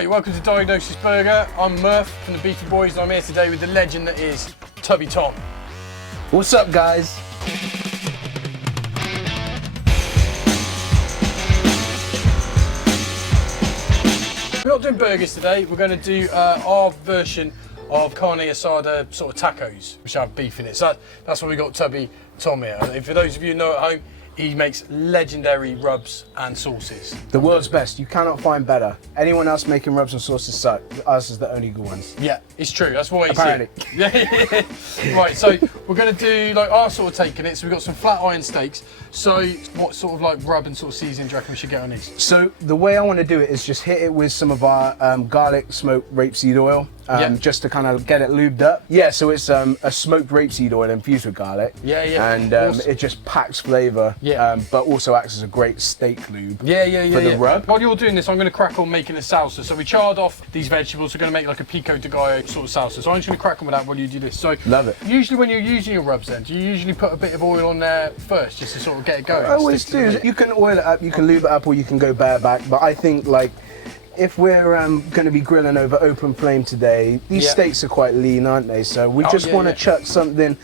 Hi, welcome to Diagnosis Burger. I'm Murph from the Beefy Boys and I'm here today with the legend that is Tubby Tom. What's up, guys? We're not doing burgers today, we're going to do our version of carne asada sort of tacos, which have beef in it. So that's why we got Tubby Tom here. And for those of you who know at home, he makes legendary rubs and sauces. The world's best. You cannot find better. Anyone else making rubs and sauces suck. Us is the only good ones. Yeah, it's true. That's why he's apparently. Here. Yeah. Right, so we're going to do like our sort of take on it. So we've got some flat iron steaks. So what sort of like rub and sort of seasoning do you reckon we should get on these? So the way I want to do it is just hit it with some of our garlic smoked rapeseed oil. Just to kind of get it lubed up. Yeah, so it's a smoked rapeseed oil infused with garlic. Yeah, yeah. And awesome. it just packs flavour, but also acts as a great steak lube for the rub. While you're doing this, I'm going to crack on making a salsa. So we charred off these vegetables. We're going to make like a pico de gallo sort of salsa. So I'm just going to crack on with that while you do this. So love it. Usually when you're using your rubs then, do you usually put a bit of oil on there first just to sort of get it going? I always do. You can oil it up, you can lube it up, or you can go bareback. But I think like, if we're going to be grilling over open flame today, these steaks are quite lean, aren't they? So we just want to chuck something,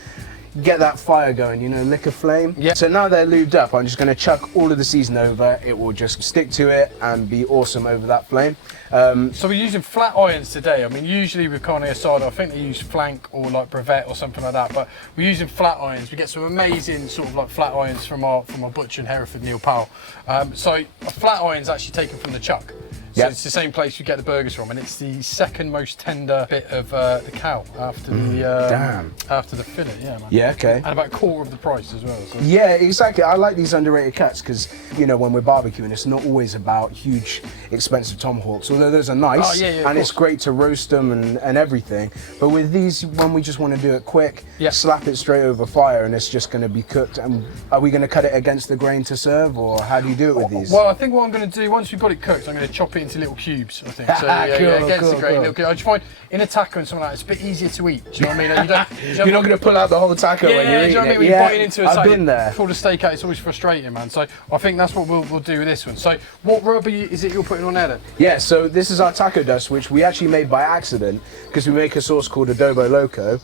get that fire going, you know, lick a flame. Yeah. So now they're lubed up, I'm just going to chuck all of the season over. It will just stick to it and be awesome over that flame. So we're using flat irons today. I mean, usually with carne asada, I think they use flank or like brevet or something like that, but we're using flat irons. We get some amazing sort of like flat irons from our butcher in Hereford, Neil Powell. So a flat iron's actually taken from the chuck. So it's the same place you get the burgers from, and it's the second most tender bit of the cow after the fillet. Yeah, man. Yeah, okay. And about a quarter of the price as well. So. Yeah, exactly. I like these underrated cuts because, you know, when we're barbecuing, it's not always about huge, expensive tomahawks, although those are nice, and it's great to roast them and everything. But with these, when we just want to do it quick, slap it straight over fire, and it's just going to be cooked. And are we going to cut it against the grain to serve, or how do you do it with these? Well, I think what I'm going to do, once we've got it cooked, I'm going to chop it into little cubes, I think. So against the grain, little cubes. I just find in a taco and something like that, it's a bit easier to eat. Do you know what I mean? You're not going to pull out the whole taco when you're eating do you know what I mean? it. When you're biting into a I've been there. Pull the steak out, it's always frustrating, man. So I think that's what we'll do with this one. So what rub is it you're putting on there then? Yeah, so this is our taco dust, which we actually made by accident because we make a sauce called Adobo Loco,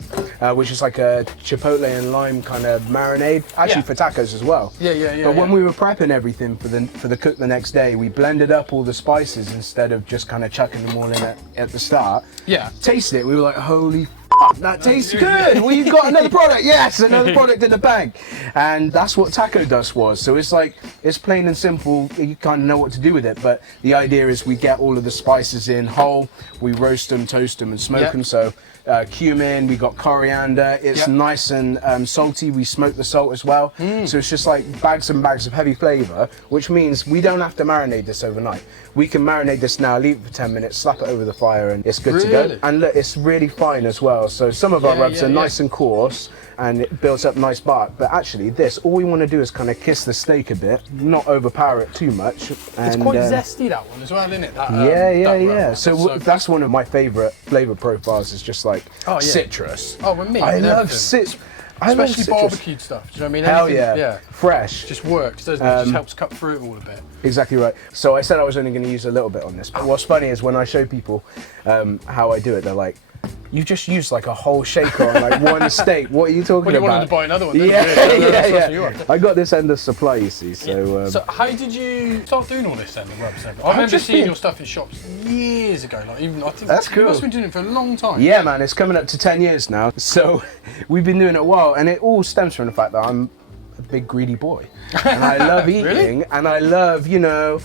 which is like a chipotle and lime kind of marinade, actually for tacos as well. But when we were prepping everything for the cook the next day, we blended up all the spices instead of just kind of chucking them all in at the start. Yeah. Tasted it, we were like, holy that tastes good. We've got another product. Yes, another product in the bag. And that's what taco dust was. So it's like, it's plain and simple. You kind of know what to do with it. But the idea is we get all of the spices in whole. We roast them, toast them, and smoke them. So cumin, we got coriander. It's nice and salty. We smoke the salt as well. So it's just like bags and bags of heavy flavor, which means we don't have to marinate this overnight. We can marinate this now, leave it for 10 minutes, slap it over the fire, and it's good to go. And look, it's really fine as well. So some of our rubs are nice and coarse, and it builds up nice bark. But actually this, all we want to do is kind of kiss the steak a bit, not overpower it too much. And, it's quite zesty, that one as well, isn't it? That, yeah. So that's one of my favourite flavour profiles, is just like citrus. Oh, with me. I love citrus. Especially barbecued stuff, do you know what I mean? Hell yeah. Fresh. Just works, doesn't it? Just helps cut through it all a bit. Exactly right. So I said I was only going to use a little bit on this, but what's funny is when I show people how I do it, they're like, you just used like a whole shaker on like one steak. What are you talking about? You wanted to buy another one, yeah. I got this end of supply, you see. So, so how did you start doing all this then, the rubs? I remember seeing your stuff in shops years ago. Like even I think that's cool. You must have been doing it for a long time. Yeah, man. It's coming up to 10 years now. So we've been doing it a while, and it all stems from the fact that I'm a big greedy boy, and I love eating, and I love, you know,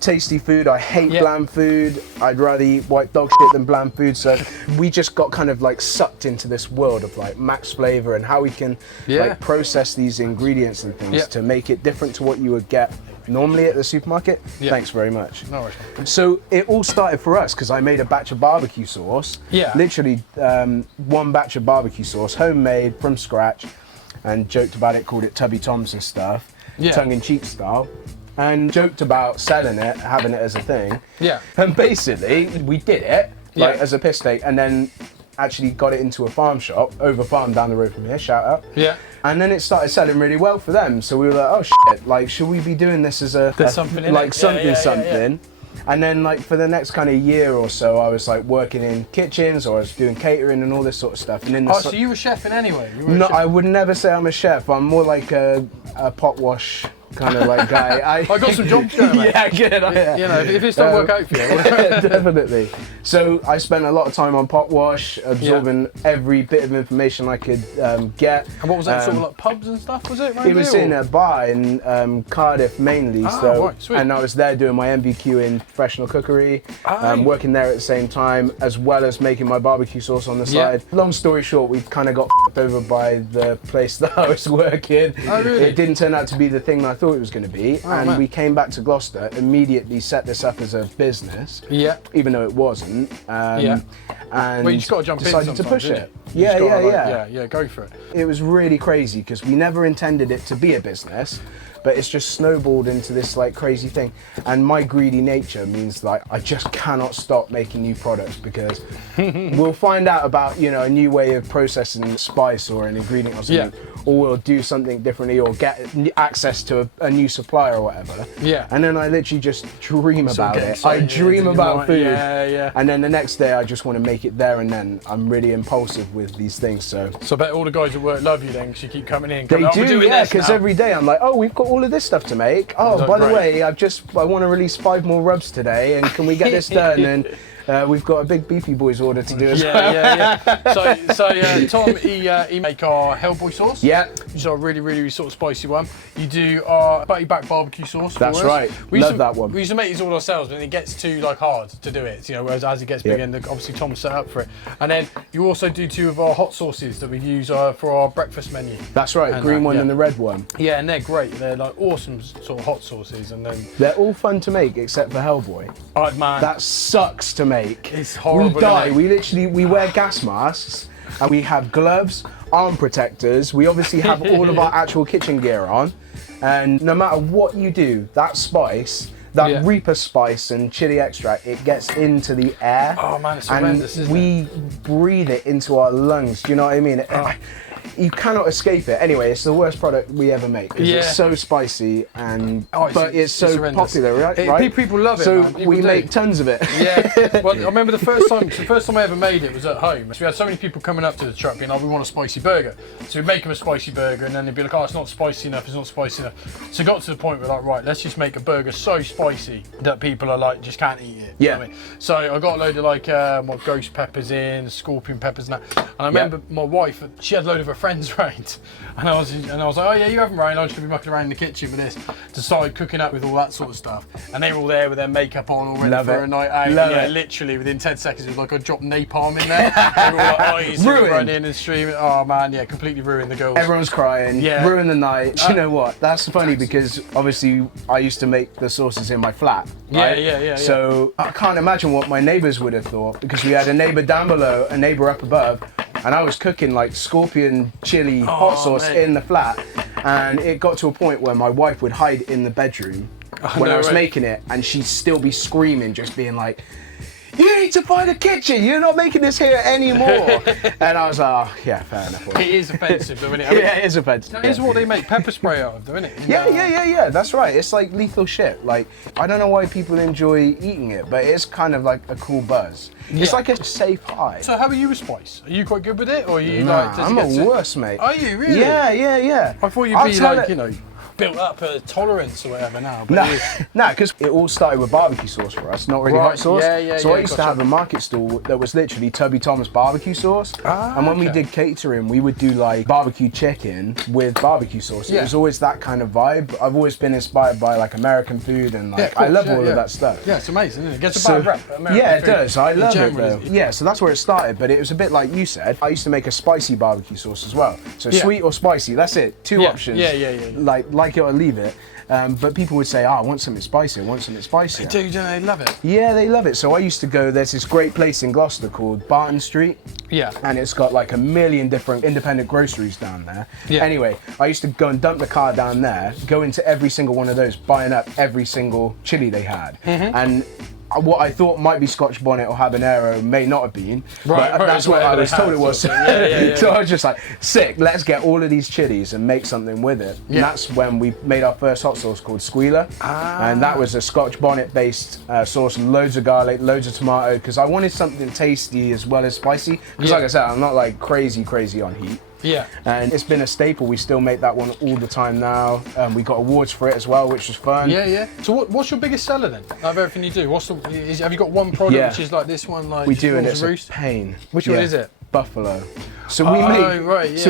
tasty food. I hate bland food. I'd rather eat white dog shit than bland food. So we just got kind of like sucked into this world of like max flavor and how we can like process these ingredients and things to make it different to what you would get normally at the supermarket. Thanks very much. No worries. So it all started for us because I made a batch of barbecue sauce. Literally one batch of barbecue sauce, homemade from scratch, and joked about it, called it Tubby Tom's and stuff, tongue-in-cheek style, and joked about selling it, having it as a thing. And basically, we did it like as a piss take, and then actually got it into a farm shop, over farm down the road from here, shout out. And then it started selling really well for them. So we were like, oh shit, like, should we be doing this as a something? And then like for the next kind of year or so, I was like working in kitchens, or I was doing catering and all this sort of stuff. And then so you were chefing anyway? No, I would never say I'm a chef. I'm more like a pot wash kind of like guy. I got some jobs going, mate. Yeah, good. You know, if it's not work out for you. Definitely. So I spent a lot of time on pot wash, absorbing every bit of information I could get. And what was that, sort of like pubs and stuff, was it? It was in a bar in Cardiff mainly. Right, sweet. And I was there doing my MVQ in professional cookery, working there at the same time, as well as making my barbecue sauce on the side. Long story short, we kind of got f***ed over by the place that I was working. Oh, really? It didn't turn out to be the thing that I thought it was going to be. And we came back to Gloucester, immediately set this up as a business, even though it wasn't. And well, you just got to jump decided in to push it. Yeah, go for it. It was really crazy because we never intended it to be a business, but it's just snowballed into this like crazy thing. And my greedy nature means like I just cannot stop making new products, because we'll find out about, you know, a new way of processing spice or an ingredient or something, or we'll do something differently, or get access to a new supplier or whatever. And then I literally just dream about it. I dream about food. And then the next day I just want to make it there and then. I'm really impulsive with these things. So I bet all the guys at work love you then, because you keep coming in. They do, yeah, because every day I'm like, oh, we've got all of this stuff to make. Oh, by the way, I want to release 5 more rubs today, and can we get this done? And we've got a big Beefy Boys order to do as well. So Tom, he make our Hellboy sauce. Which is a really, really sort of spicy one. You do our Butty Back barbecue sauce. That's right. Love that one. We used to make these all ourselves, but it gets too like hard to do it. You know, whereas as it gets bigger, and obviously Tom's set up for it. And then you also do 2 of our hot sauces that we use for our breakfast menu. That's right. Green one and the red one. Yeah, and they're great. They're like awesome sort of hot sauces, and then they're all fun to make except for Hellboy. Oh man, that sucks to make. It's horrible. We die. We wear gas masks, and we have gloves, arm protectors. We obviously have all of our actual kitchen gear on, and no matter what you do, that spice, that Reaper spice and chili extract, it gets into the air. Oh man, it's horrendous, isn't it? We breathe it into our lungs. Do you know what I mean? You cannot escape it. Anyway, it's the worst product we ever make, because it's so spicy, and but it's so popular, right? People love it. So we make tons of it. Yeah. Well, I remember the first time I ever made it was at home. So we had so many people coming up to the truck being like, "We want a spicy burger." So we'd make them a spicy burger, and then they'd be like, "Oh, it's not spicy enough. It's not spicy enough." So it got to the point where like, right, let's just make a burger so spicy that people are like, just can't eat it. You know what I mean? So I got a load of like ghost peppers in, scorpion peppers, and that. And I remember my wife, she had a load of her friends round, and I was like, "Oh yeah, you haven't rain. I'm just gonna be mucking around in the kitchen with this." To start cooking up with all that sort of stuff, and they were all there with their makeup on, all ready for a night out. Literally within 10 seconds, it was like I dropped napalm in there. They were all like, eyes running and streaming. Oh man, completely ruined the girls. Everyone's crying. Ruined the night. You know what? That's funny, because obviously I used to make the sauces in my flat. Right? So I can't imagine what my neighbours would have thought, because we had a neighbour down below, a neighbour up above, and I was cooking like scorpion chili hot sauce in the flat, and it got to a point where my wife would hide in the bedroom when I was making it, and she'd still be screaming, just being like, "You need to buy the kitchen, you're not making this here anymore." And I was like, oh, yeah, fair enough. It is offensive though, isn't it? It is offensive. That is what they make pepper spray out of though, isn't it? Yeah, that's right. It's like lethal shit. Like, I don't know why people enjoy eating it, but it's kind of like a cool buzz. It's like a safe high. So how are you with spice? Are you quite good with it, or are you I'm a worse, mate. Are you really? Yeah. I thought you'd be like, you know, built up a tolerance or whatever now. No, because it all started with barbecue sauce for us, not really hot sauce. So I used to have a market stall that was literally Tubby Tom's barbecue sauce. And when we did catering, we would do like barbecue chicken with barbecue sauce. It was always that kind of vibe. I've always been inspired by like American food, and like I love all of that stuff. Yeah, it's amazing, isn't it? It gets a bad rep. Yeah, it does. I love it though. Yeah, so that's where it started, but it was a bit like you said. I used to make a spicy barbecue sauce as well. So sweet or spicy, that's it. 2 options. Like it or leave it. But people would say, I want something spicy, I want something spicy. They do, don't they? Love it. Yeah, they love it. So I used to go, there's this great place in Gloucester called Barton Street. And it's got like a million different independent groceries down there. Anyway, I used to go and dump the car down there, go into every single one of those, buying up every single chili they had. And what I thought might be Scotch bonnet or habanero may not have been. Right, but that's what I was told it was. So I was just like, sick, let's get all of these chilies and make something with it. And that's when we made our first hot sauce called Squealer. And that was a Scotch bonnet based sauce, loads of garlic, loads of tomato, because I wanted something tasty as well as spicy. Because like I said, I'm not like crazy on heat. Yeah. And it's been a staple. We still make that one all the time now. We got awards for it as well, which was fun. Yeah. So what's your biggest seller then? Out of everything you do, have you got one product which is like this one, like we do, and it's roost? a pain. Which one is it? Buffalo. So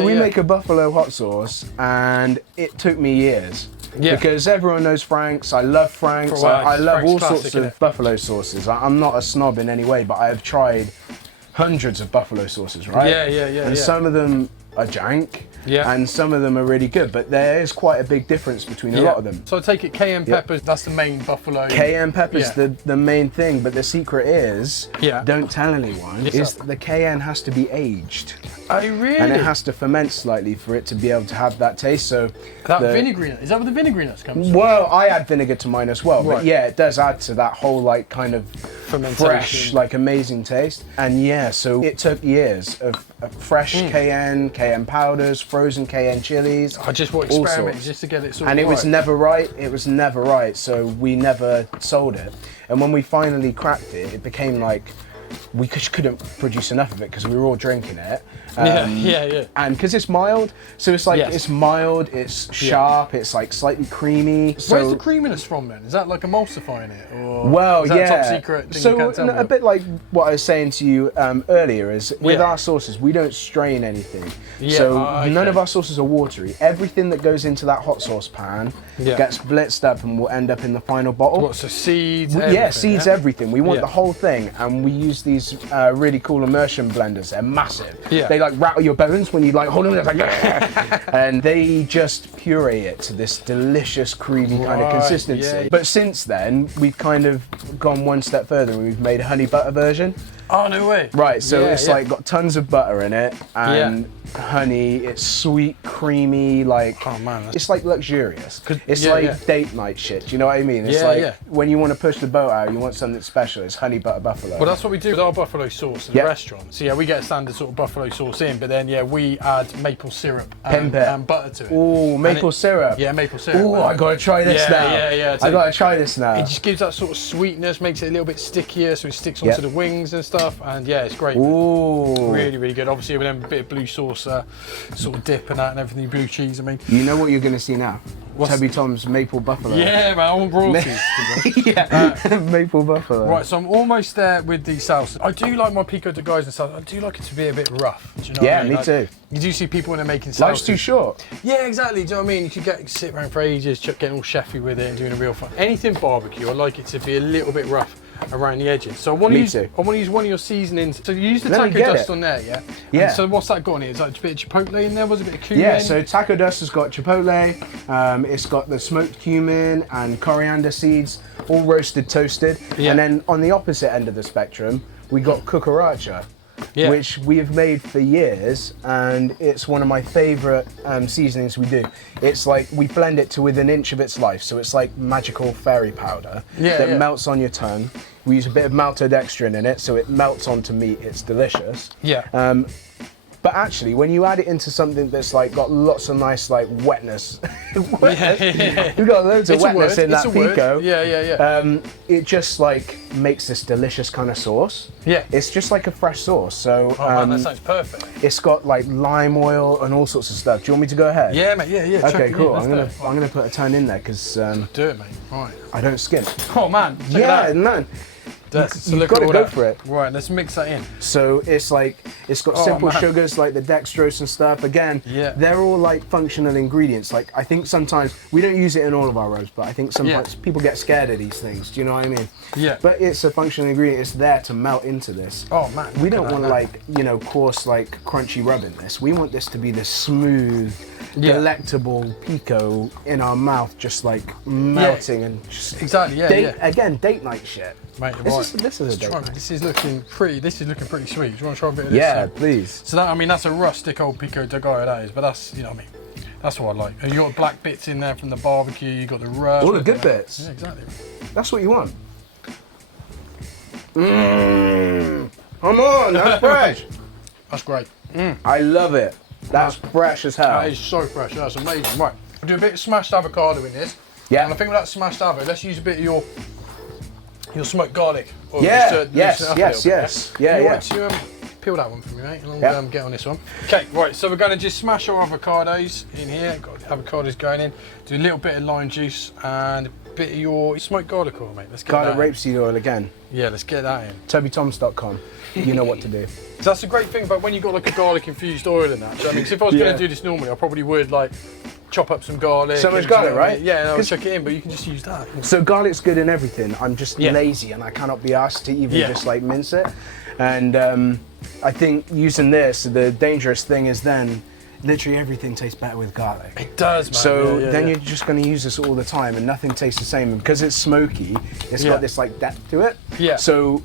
we make a buffalo hot sauce, and it took me years. Yeah. Because everyone knows Frank's. I love Frank's. I love all sorts of buffalo sauces. I'm not a snob in any way, but I have tried hundreds of buffalo sauces, right? Yeah. And some of them are jank, and some of them are really good, but there is quite a big difference between a lot of them. So I take it cayenne peppers, that's the main buffalo. Cayenne pepper's the main thing, but the secret is, don't tell anyone, is the cayenne has to be aged. Oh, really? And it has to ferment slightly for it to be able to have that taste. So that vinegary nut, is that where the vinegary nuts comes from? Well, I add vinegar to mine as well, but yeah, it does add to that whole like kind of fresh, like amazing taste. And so it took years of fresh cayenne powders, frozen cayenne chilies. I just want to experiment just to get it sorted. And it was never right. It was never right. So we never sold it. And when we finally cracked it, it became like we couldn't produce enough of it because we were all drinking it. And because it's mild, so it's like it's mild, it's sharp, it's like slightly creamy. So where's the creaminess from then? Is that like emulsifying it, or is that a top secret thing you can't tell me? A bit like what I was saying to you earlier is with our sauces we don't strain anything. None of our sauces are watery. Everything that goes into that hot sauce pan gets blitzed up and will end up in the final bottle. What, so seeds? Seeds, everything. We want the whole thing, and we use these really cool immersion blenders. They're massive. They like rattle your bones when you like hold them. It's like and they just puree it to this delicious, creamy kind of consistency. But since then, we've kind of gone one step further and we've made a honey butter version. Oh, no way. Right, so it's like got tons of butter in it and honey. It's sweet, creamy, like it's like luxurious. It's like date night shit. Do you know what I mean? It's like when you want to push the boat out, you want something special. It's honey butter buffalo. Well, that's what we do with our buffalo sauce in the restaurant. So we get a standard sort of buffalo sauce in, but then we add maple syrup and butter to it. Oh, maple syrup. Yeah, maple syrup. Oh, I gotta try this now. I gotta try this now. It just gives that sort of sweetness, makes it a little bit stickier, so it sticks onto the wings and stuff. And it's great. Ooh. Really, really good. Obviously, with a bit of blue sauce, sort of dip and that and everything, blue cheese. I mean, you know what you're gonna see now? Tubby Tom's maple buffalo. Yeah, man, I want royalties. Maple buffalo. Right, so I'm almost there with the salsa. I do like my pico de gallo and salsa. I do like it to be a bit rough. Do you know what I mean? Me too. You do see people when they're making salsa. Life's too short. Yeah, exactly. Do you know what I mean? You could sit around for ages, getting all chefy with it and doing a real fun. Anything barbecue, I like it to be a little bit rough around the edges. So I want to use one of your seasonings. So you use the taco dust on there, yeah? And so what's that got in it? Is that a bit of chipotle in there? Was it a bit of cumin? Yeah, so taco dust has got chipotle, it's got the smoked cumin and coriander seeds, all roasted, toasted. And then on the opposite end of the spectrum, we got cucaracha. Which we have made for years, and it's one of my favourite seasonings we do. It's like we blend it to within an inch of its life, so it's like magical fairy powder that melts on your tongue. We use a bit of maltodextrin in it, so it melts onto meat. It's delicious. But actually, when you add it into something that's like got lots of nice like wetness, we've got loads of wetness in that pico. It just like makes this delicious kind of sauce. It's just like a fresh sauce. So man, that sounds perfect. It's got like lime oil and all sorts of stuff. Do you want me to go ahead? Yeah, mate. Yeah. Okay, cool. I'm gonna put a ton in there because do it, mate. All right. I don't skim. Oh man. Man. You've got to go for it. Right, let's mix that in. So it's like, it's got simple sugars like the dextrose and stuff. Again, they're all like functional ingredients. Like I think sometimes, we don't use it in all of our rubs, but I think sometimes people get scared of these things. Do you know what I mean? But it's a functional ingredient. It's there to melt into this. Oh man. We don't want like, coarse like crunchy rub in this. We want this to be the smooth, delectable pico in our mouth, just like melting and just again, date night shit. Mate, this is a date night. This is looking pretty sweet. Do you want to try a bit of this? Yeah, please. So that's a rustic old pico de gallo, that is, but that's, you know what I mean, that's what I like. And you got black bits in there from the barbecue, you got the rub. All the good bits. Yeah, exactly. That's what you want. Come on, that's fresh. That's great. I love it. That's fresh as hell. That is so fresh. That's amazing. Right, we'll do a bit of smashed avocado in this. Yeah. And I think with that smashed avocado, let's use a bit of your smoked garlic. Or Yeah. just, Yes. loosen it up a Yes. little bit, Yes. Yeah. You Yeah. want to peel that one for me, mate, and I'll Yeah. get on this one. Okay, right, so we're going to just smash our avocados in here. Got the avocados going in. Do a little bit of lime juice and a bit of your smoked garlic oil, mate. Let's get Garlic that in. rapeseed oil again. Yeah, let's get that in. TubbyToms.com. You know what to do. So that's the great thing about when you've got like a garlic infused oil in that. Do you know what I mean? 'Cause if I was going to do this normally, I probably would like chop up some garlic. So much and, garlic, you know what I right? mean? Yeah, and I'll chuck it in, but you can just use that. So garlic's good in everything. I'm just Yeah. lazy and I cannot be asked to even Yeah. just like mince it. And I think using this, the dangerous thing is then literally everything tastes better with garlic. It does, man. So Yeah, then yeah. you're just going to use this all the time and nothing tastes the same. And because it's smoky, it's Yeah. got this like depth to it. Yeah. So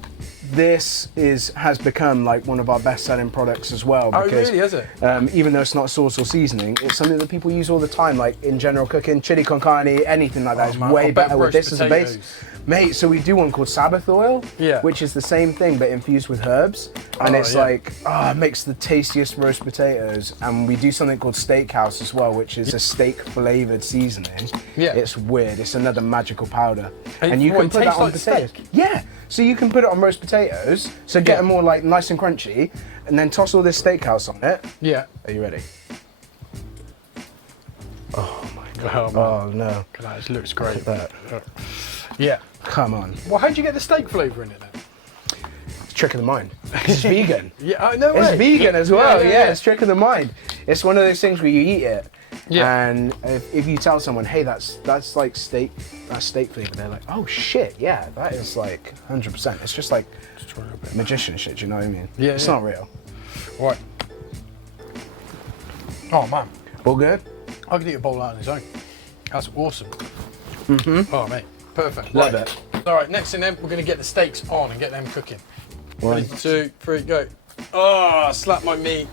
this has become like one of our best selling products as well. Oh, Because, really, is it? even though it's not sauce or seasoning, it's something that people use all the time, like in general cooking, chili con carne, anything like that is man, way I bet better with roast this as a base. potatoes. Mate, so we do one called Sabbath oil, Yeah. which is the same thing but infused with herbs, and Oh, it's yeah. like, it makes the tastiest roast potatoes. And we do something called Steakhouse as well, which is a steak flavored seasoning. Yeah. It's weird. It's another magical powder, And you what, can it put that tastes on like potatoes. steak? Yeah. So you can put it on roast potatoes, so get Yeah. them all like nice and crunchy, and then toss all this Steakhouse on it. Yeah. Are you ready? Oh, man. Oh no! That just looks great. Look at Yeah. Come on, Well, how'd you get the steak flavour in it then? it's trick of the mind. It's vegan. Yeah, I know. It's vegan as well. Yeah, yeah. it's trick of the mind. It's one of those things where you eat it, Yeah. and if you tell someone, hey, that's like steak, that's steak flavor, they're like, oh shit, yeah, that is like 100%. It's just like Just try a little bit. magician shit. Do you know what I mean? Yeah, It's yeah. not real. Right. Oh man, All good. I could eat a bowl out on its own. That's awesome. Oh mate, perfect. Love Right. All right, next thing then, we're going to get the steaks on and get them cooking. 1, 2, 3, go. Oh, slap my meat.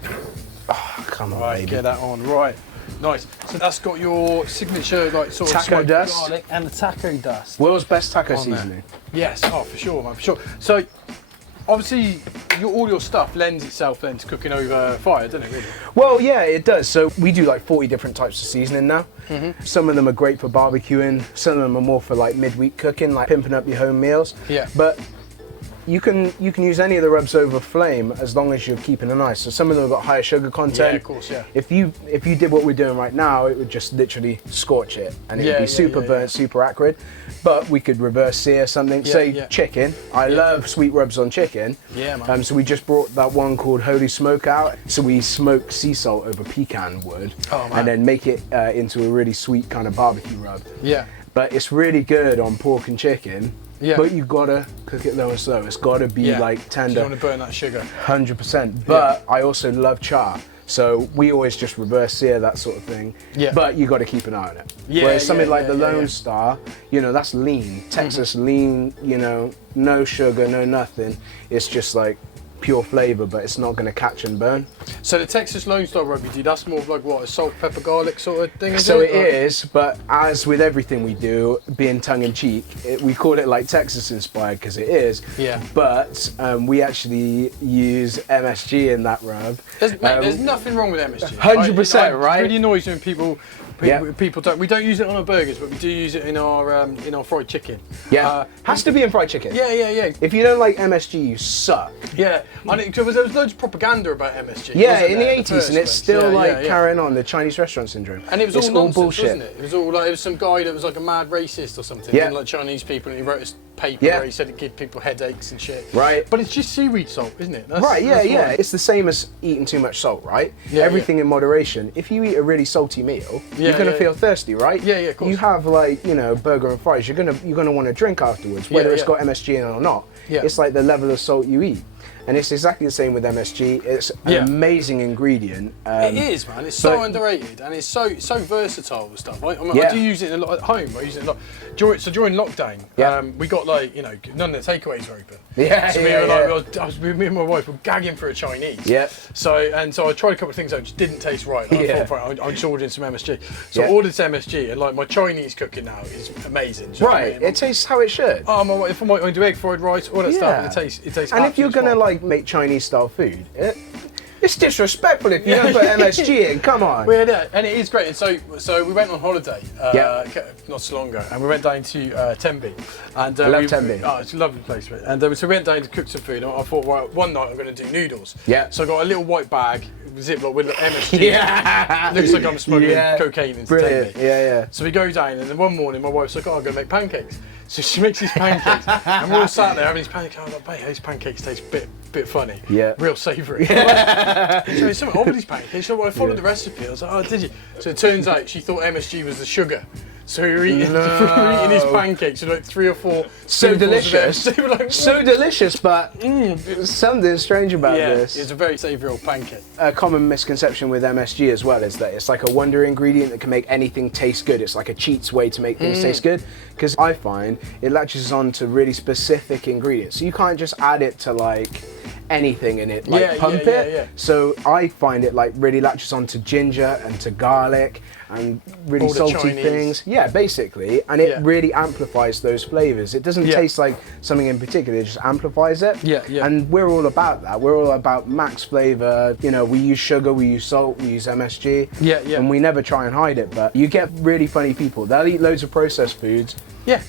Come on, Right, baby. get that on. Right, nice. So that's got your signature, like sort of Taco smoked dust. garlic and the taco dust. World's best taco On there. seasoning. Yes, oh for sure, man, for sure. So obviously, all your stuff lends itself then to cooking over fire, doesn't it? Really? Well, yeah, it does. So we do like 40 different types of seasoning now. Some of them are great for barbecuing. Some of them are more for like midweek cooking, like pimping up your home meals. Yeah. But you can use any of the rubs over flame as long as you're keeping them nice. So some of them have got higher sugar content. Yeah, of course, yeah. If you did what we're doing right now, it would just literally scorch it, and it would Yeah, be yeah, super yeah, burnt, yeah. super acrid. But we could reverse sear something. Yeah, Say yeah. chicken. I love sweet rubs on chicken. Yeah, man. So we just brought that one called Holy Smoke out. So we smoke sea salt over pecan wood, Oh, man. and then make it into a really sweet kind of barbecue rub. Yeah. But it's really good on pork and chicken. Yeah. But you gotta cook it low and slow. It's gotta be Yeah. like You tender, don't want to burn that sugar. 100%. But I also love char. So we always just reverse sear that sort of thing. Yeah. But you got to keep an eye on it. Yeah, Whereas something yeah, like yeah, the yeah, Lone yeah. Star, that's lean. Texas lean, no sugar, no nothing. It's just like pure flavor, but it's not going to catch and burn. So the Texas Lone Star rub you do, that's more of like what, a salt, pepper, garlic sort of thing, is So it? it is, but as with everything we do, being tongue in cheek, we call it like Texas inspired because it is. Yeah. But we actually use MSG in that rub. There's nothing wrong with MSG. 100%, right? It really annoys me when people Yeah. people don't. We don't use it on our burgers, but we do use it in our fried chicken. Yeah, has to be in fried chicken. Yeah. If you don't like MSG, you suck. Yeah, I think there was loads of propaganda about MSG. Yeah, wasn't in there, the in 80s, first and it's place? still Yeah. carrying on the Chinese restaurant syndrome. And it was It's all nonsense, bullshit. wasn't it? It was all like, it was some guy that was like a mad racist or something. Yeah. Didn't like Chinese people, and he wrote a paper Yeah. where he said it gave people headaches and shit. Right. But it's just seaweed salt, isn't it? That's, Right, that's yeah. why. It's the same as eating too much salt, right? Yeah, Everything in moderation. If you eat a really salty meal, you're gonna feel thirsty, right? Yeah, of course. You have like, burger and fries, you're gonna want to drink afterwards, whether it's yeah. got MSG in it or not. Yeah. It's like the level of salt you eat. and it's exactly the same with MSG. It's an amazing ingredient. It is, man. It's so underrated, and it's so versatile with stuff. I do use it a lot at home. I use it a lot. During lockdown, we got like, you know, none of the takeaways were open. Me and my wife were gagging for a Chinese. Yeah. So I tried a couple of things that just didn't taste right. Like, I thought, I'm just ordering some MSG. So I ordered some MSG, and like my Chinese cooking now is amazing. Right. It tastes how it should. If I might do egg fried rice, all that stuff, it tastes. And if you're gonna like make Chinese style food, it's disrespectful if you don't put MSG in. Come on. And it is great. And so we went on holiday not so long ago, and we went down to Tenby. And I love Tenby. Oh, it's a lovely place. And so we went down to cook some food. And I thought, well, one night I'm going to do noodles. Yeah. So I got a little white bag, Ziploc with MSG. Looks like I'm smuggling cocaine into Tenby. Yeah. So we go down, and then one morning my wife's like, oh, I'm going to make pancakes. So she makes these pancakes, and we're all sat there having these pancakes. I'm like, mate, these pancakes taste a bit funny. Yeah. Real savoury. So there's something wrong with these pancakes. So I followed the recipe. I was like, oh, did you? So it turns out she thought MSG was the sugar. So we were eating his pancakes with like 3 or 4. So delicious. So delicious, but something strange about this. It's a very savoury old pancake. A common misconception with MSG as well is that it's like a wonder ingredient that can make anything taste good. It's like a cheat's way to make things taste good. Because I find it latches on to really specific ingredients. So you can't just add it to like anything in it, like pump it. So I find it like really latches on to ginger and to garlic and really all salty things. Yeah, basically. And it really amplifies those flavors. It doesn't taste like something in particular, it just amplifies it. And we're all about that. We're all about max flavor. You know, we use sugar, we use salt, we use MSG. And we never try and hide it. But you get really funny people. They'll eat loads of processed foods.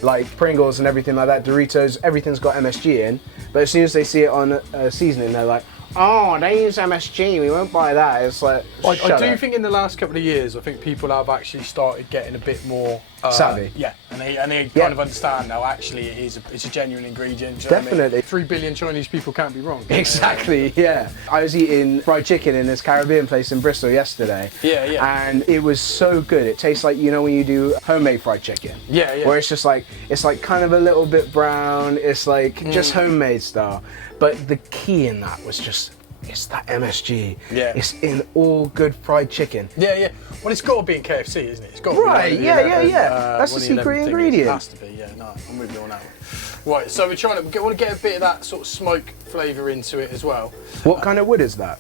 Like Pringles and everything like that, Doritos, everything's got MSG in. But as soon as they see it on seasoning, they're like, oh, they use MSG, we won't buy that. It's like, I do think in the last couple of years, I think people have actually started getting a bit more savvy. And they kind of understand now. Actually, it's a genuine ingredient. Definitely. I mean? 3 billion Chinese people can't be wrong. Exactly. Yeah. I was eating fried chicken in this Caribbean place in Bristol yesterday. And it was so good. It tastes like, you know, when you do homemade fried chicken. Where it's just like, it's like kind of a little bit brown. It's like just homemade style. But the key in that was just, it's that MSG. It's in all good fried chicken. Well, it's got to be in KFC, isn't it? It's got to be. That's the secret ingredient. It has to be, No, I'm with you on that one. Right, so we're trying to want to get a bit of that sort of smoke flavour into it as well. What kind of wood is that?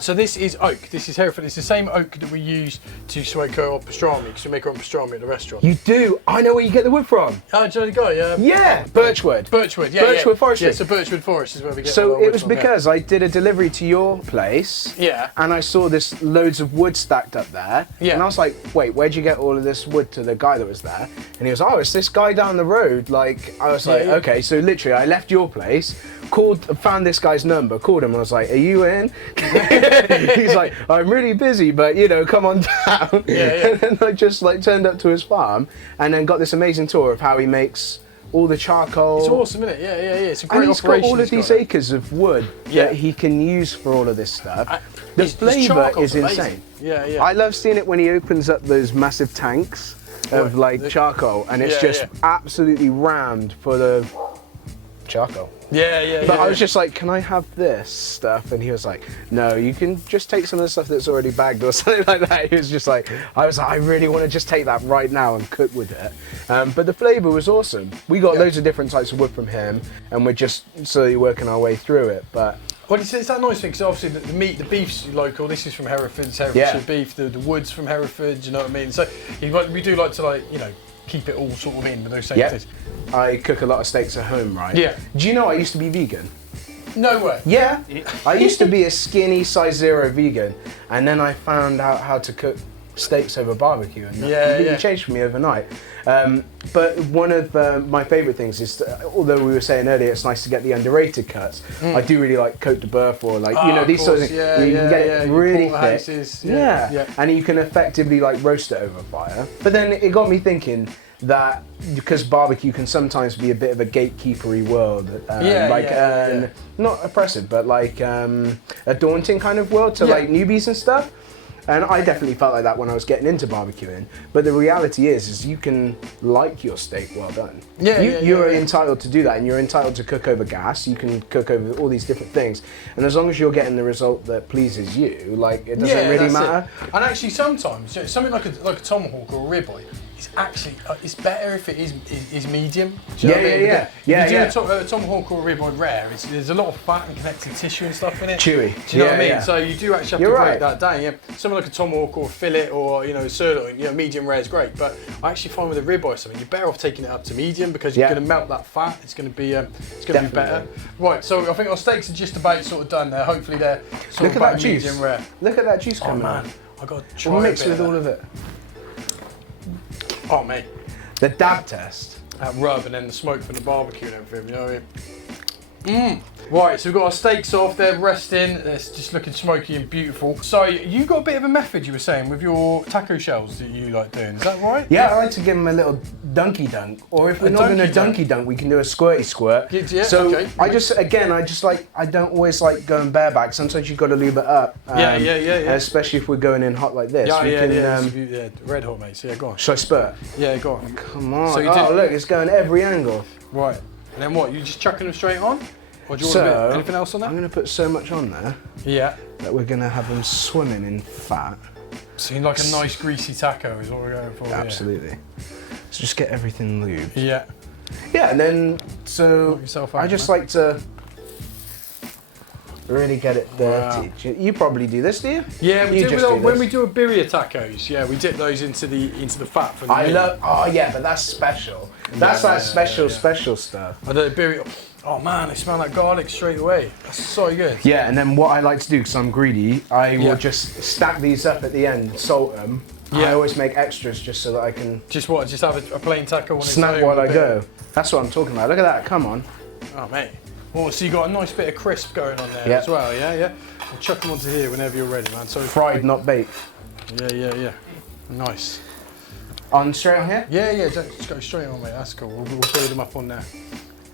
So this is oak. This is Hereford. It's the same oak that we use to smoke our pastrami, because we make our own pastrami at the restaurant. You do? I know where you get the wood from. Oh, do you know the guy? Yeah, Birchwood. Birchwood, Birchwood Forestry. Yeah, so Birchwood Forest is where we get So our it was wood from, because I did a delivery to your place. And I saw this loads of wood stacked up there. And I was like, wait, where'd you get all of this wood to the guy that was there? And he was, oh, it's this guy down the road. Like, I was like, okay. So literally, I left your place, found this guy's number, called him, and I was like, are you in? He's like, I'm really busy, but you know, come on down. And then I just like turned up to his farm and then got this amazing tour of how he makes all the charcoal. It's awesome, isn't it? Yeah. It's a great and he's operation. Got all of these acres of wood that he can use for all of this stuff. The flavour is insane. I love seeing it when he opens up those massive tanks of like charcoal, and it's just absolutely rammed full of charcoal. But I was just like, can I have this stuff? And he was like, no, you can just take some of the stuff that's already bagged or something like that. He was just like, I really want to just take that right now and cook with it. But the flavour was awesome. We got loads of different types of wood from him, and we're just slowly working our way through it. But well, it's that nice thing, because obviously the beef's local. This is from Hereford, it's Herefordshire beef. The wood's from Hereford, you know what I mean? So we do like to keep it all sort of in with those same things. I cook a lot of steaks at home, right? Do you know I used to be vegan? No way. Yeah. I used to be a skinny size 0 vegan, and then I found out how to cook steaks over barbecue, and that completely changed for me overnight. But one of my favourite things is, although we were saying earlier, it's nice to get the underrated cuts. I do really like Côte de Boeuf, or like these sort of things. You can get it really thick. And you can effectively like roast it over fire. But then it got me thinking that because barbecue can sometimes be a bit of a gatekeepery world, not oppressive, but like a daunting kind of world to like newbies and stuff. And I definitely felt like that when I was getting into barbecuing. But the reality is you can like your steak well done. You're entitled to do that, and you're entitled to cook over gas. You can cook over all these different things, and as long as you're getting the result that pleases you, like it doesn't really matter. And actually, sometimes something like a tomahawk or a ribeye. It's actually it's better if it is medium. Do you know what I mean? If you do a tomahawk or a ribeye rare, there's a lot of fat and connective tissue and stuff in it. Chewy. Do you know what I mean? So you do actually have to break that down. Yeah, something like a tomahawk or a fillet or sirloin. Medium rare is great, but I actually find with a ribeye or something, you're better off taking it up to medium because you're going to melt that fat. It's going to be be better. Right. So I think our steaks are just about sort of done there. Hopefully they're sort of about medium rare. Look at that juice coming out. I got to try we'll mix with all of it. Oh mate, the dab test. That rub and then the smoke from the barbecue and everything, you know what I mean? Right, so we've got our steaks off, they're resting, it's just looking smoky and beautiful. So you got a bit of a method, you were saying, with your taco shells that you like doing, is that right? Yeah, I like to give them a little dunky dunk, or if we're not going to dunky dunk, we can do a squirty squirt. Yeah, so okay. I don't always like going bareback, sometimes you've got to lube it up. Yeah. Especially if we're going in hot like this. Yeah, red hot mate, so yeah, go on. Should I spurt? Yeah, go on. Come on, so look, it's going every angle. Right, and then what, you just chucking them straight on? Or do you want anything else on that? I'm going to put so much on there that we're going to have them swimming in fat. Seems like a nice greasy taco is what we're going for. Absolutely. So just get everything lubed. Yeah. Yeah, and then, I just like to really get it dirty. Wow. You probably do this, do you? Yeah, we do when we do a birria tacos. Yeah, we dip those into the fat for the meat. But that's special. That's that special stuff. I do birria. Oh man, I smell that garlic straight away. That's so good. Yeah, and then what I like to do, because I'm greedy, I will just stack these up at the end, salt them. Yeah. I always make extras just so that I can... Just have a plain taco? Snack while I go. That's what I'm talking about. Look at that, come on. Oh mate. Oh, so you got a nice bit of crisp going on there as well, yeah? We'll chuck them onto here whenever you're ready, man. So fried, not baked. Yeah. Nice. On straight on here? Yeah, just go straight on, mate. That's cool. We'll build them up on there.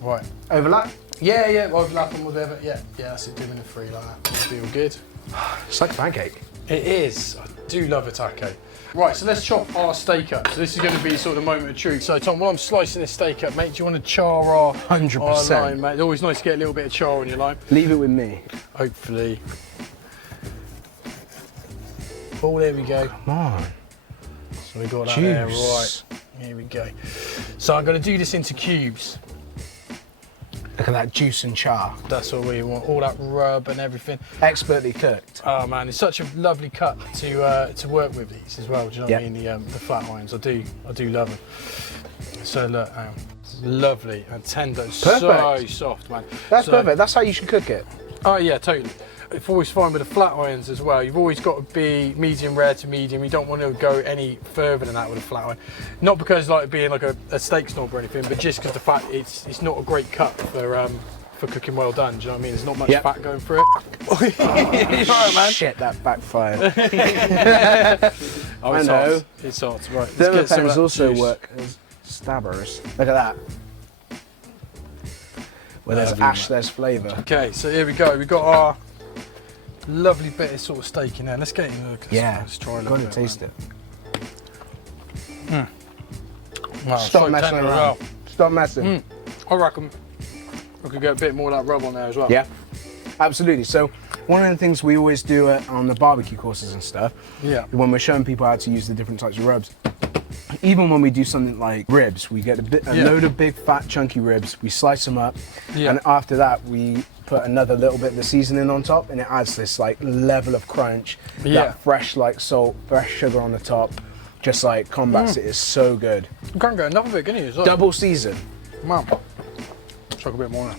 Right. Overlap? Yeah, overlap them with whatever. Yeah, that's it, doing the free like that. It'll be all good. It's like a pancake. It is. I do love a taco. Right, so let's chop our steak up. So this is going to be sort of the moment of truth. So Tom, while I'm slicing this steak up, mate, do you want to char our 100%. Lime, mate? It's always nice to get a little bit of char on your lime. Leave it with me. Hopefully. Oh, there we go. Come on. So we got that there, right. Here we go. So I'm going to do this into cubes. Look at that juice and char. That's what we want, all that rub and everything. Expertly cooked. Oh man, it's such a lovely cut to work with these as well. Do you know what I mean? The flat irons, I do love them. So look, it's lovely and tender, so soft, man. That's perfect. That's how you should cook it. Oh yeah, totally. It's always fine with the flat irons as well. You've always got to be medium rare to medium. You don't want to go any further than that with a flat iron. Not because like being like a steak snob or anything, but just because the fact it's not a great cut for cooking well done. Do you know what I mean? There's not much fat going through it. Right, man. Shit, that backfired. I know. It's hot. Right. Thermopens also work as stabbers. Look at that. Where there's ash, there's flavour. Okay, so here we go. We've got our lovely bit of sort of steak in there. Let's get in. Let's try a little bit. Got to taste it. Wow, Stop messing around. Well. Stop messing. I reckon we could get a bit more of that rub on there as well. Yeah, absolutely. So one of the things we always do on the barbecue courses and stuff, when we're showing people how to use the different types of rubs, even when we do something like ribs, we get a load of big, fat, chunky ribs, we slice them up, and after that, we put another little bit of the seasoning on top, and it adds this like level of crunch, that fresh like salt, fresh sugar on the top, just like combats it. Is so good. You can't go another bit, can you? Well? Double season. Man, chuck a bit more now.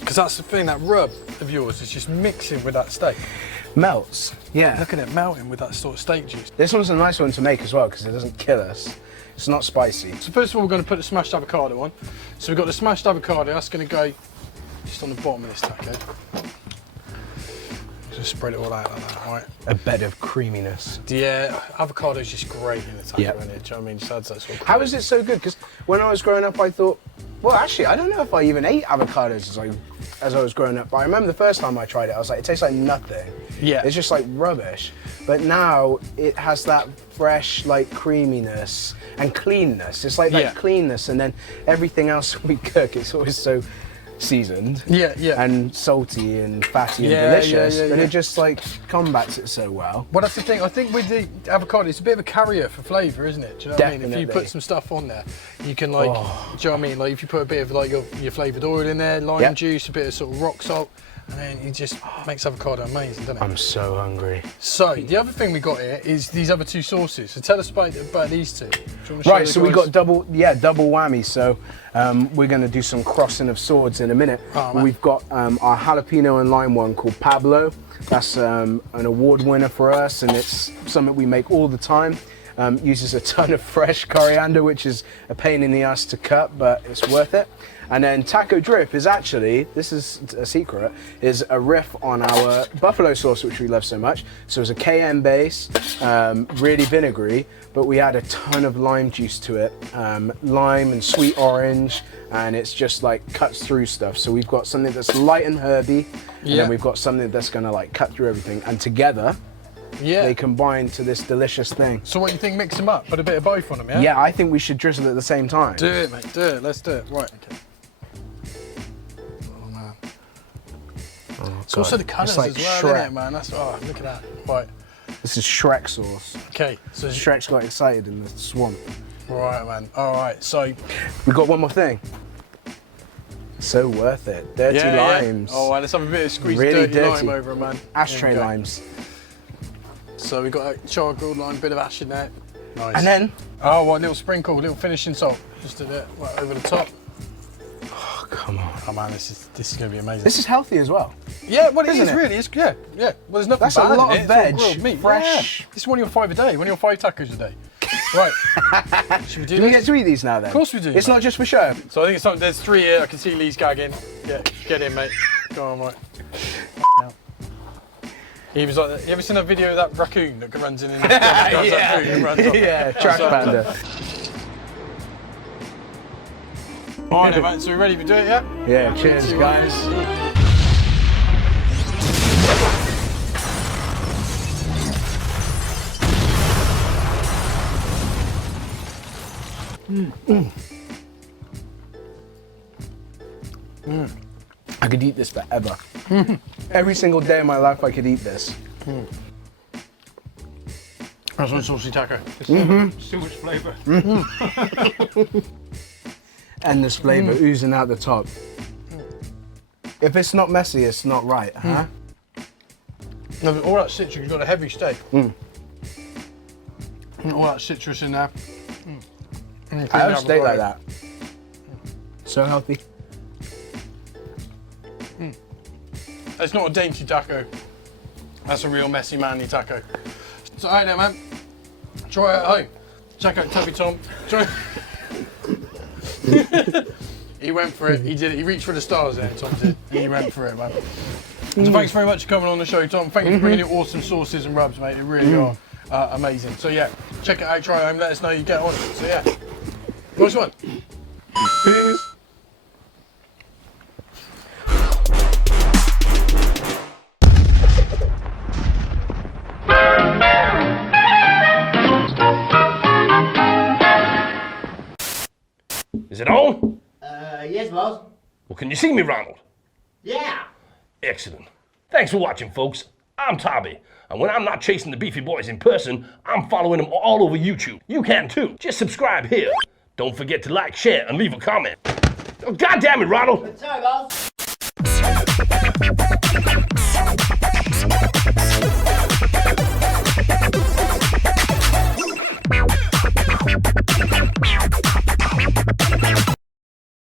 Because that's the thing, that rub of yours is just mixing with that steak. Melts. Yeah. Look at it melting with that sort of steak juice. This one's a nice one to make as well because it doesn't kill us. It's not spicy. So first of all, we're going to put the smashed avocado on. So we've got the smashed avocado, that's going to go just on the bottom of this taco. Just spread it all out like that, right? A bed of creaminess. Yeah, avocado's just great in the taco, isn't it? Do you know what I mean? Just adds that sort of How is it so good? Because when I was growing up, I thought, well, actually, I don't know if I even ate avocados as I as I was growing up. But I remember the first time I tried it, I was like, it tastes like nothing. Yeah. It's just like rubbish. But now it has that fresh like creaminess and cleanness. It's like that cleanness, and then everything else we cook, it's always so seasoned. Yeah, yeah. And salty and fatty and delicious. And it just like combats it so well. Well, that's the thing. I think with the avocado, it's a bit of a carrier for flavour, isn't it? Do you know what I mean? If you put some stuff on there, you can like, do you know what I mean? Like if you put a bit of like your flavoured oil in there, lime juice, a bit of sort of rock salt, and then it just makes avocado amazing, doesn't it? I'm so hungry. So the other thing we got here is these other two sauces. So tell us about these two. Do you want to show Right, so we got double whammy. So we're going to do some crossing of swords in a minute. We've got our jalapeno and lime one called Pablo. That's an award winner for us, and it's something we make all the time. Uses a ton of fresh coriander, which is a pain in the ass to cut, but it's worth it. And then taco drip is actually, this is a secret, is a riff on our buffalo sauce, which we love so much. So it's a cayenne base, really vinegary, but we add a ton of lime juice to it, lime and sweet orange, and it's just like cuts through stuff. So we've got something that's light and herby, and then we've got something that's gonna like cut through everything, and together, they combine to this delicious thing. So what do you think, mix them up, put a bit of both on them, yeah? Yeah, I think we should drizzle at the same time. Do it, mate, do it, let's do it. Right, okay. Oh, man. It's also the colours like as well, Shrek. isn't it, man? That's, oh, look at that. Right. This is Shrek sauce. Okay, so... Shrek's got excited in the swamp. Right, man, all right, so... We got one more thing. So worth it. Dirty limes. Oh, and let's have a bit of squeezed Really dirty lime over it, man. Ashtray limes. So we've got a charcoal lime, bit of ash in there. Nice. And then... Oh, what, a little sprinkle, a little finishing salt. Just a bit right over the top. Oh, come on. Oh man, this is going to be amazing. This is healthy as well. Yeah, well it is really, it's, yeah. Well there's nothing That's bad a lot in of it. veg, It's all grilled meat. fresh. Yeah. This is 1 of your 5 a day, 1 of your 5 tacos a day. Right, should we do Do we this? get to eat these now then? Of course we do. It's mate. not just for show. So I think it's something, there's 3 here, I can see Lee's gagging. Yeah, get in mate. Go on, mate. No. He was like, you ever seen that video of that raccoon that runs in and grabs that food and runs off? Yeah, trash panda. Alright mate, so we ready to do it, yeah? Yeah, cheers guys. I could eat this forever. Every single day of my life I could eat this. That's one saucy taco. It's too much flavour. And this flavour oozing out the top. If it's not messy, it's not right, huh? No, all that citrus, you've got a heavy steak. All that citrus in there. I have steak like that. So healthy. It's not a dainty taco. That's a real messy, manly taco. So, alright then, man. Try it at home. Check out Tubby Tom. Try. He went for it. He did it. He reached for the stars there, Tom did. He went for it, man. So thanks very much for coming on the show, Tom. Thank you for bringing in awesome sauces and rubs, mate. They really are amazing. So yeah, check it out, try it home, let us know you get on. So yeah, nice one. Peace. Is it on? Yes, boss. Well, can you see me, Ronald? Yeah. Excellent. Thanks for watching, folks. I'm Tubby, and when I'm not chasing the Beefy boys in person, I'm following them all over YouTube. You can too. Just subscribe here. Don't forget to like, share, and leave a comment. Oh, God damn it, Ronald! Sorry, boss.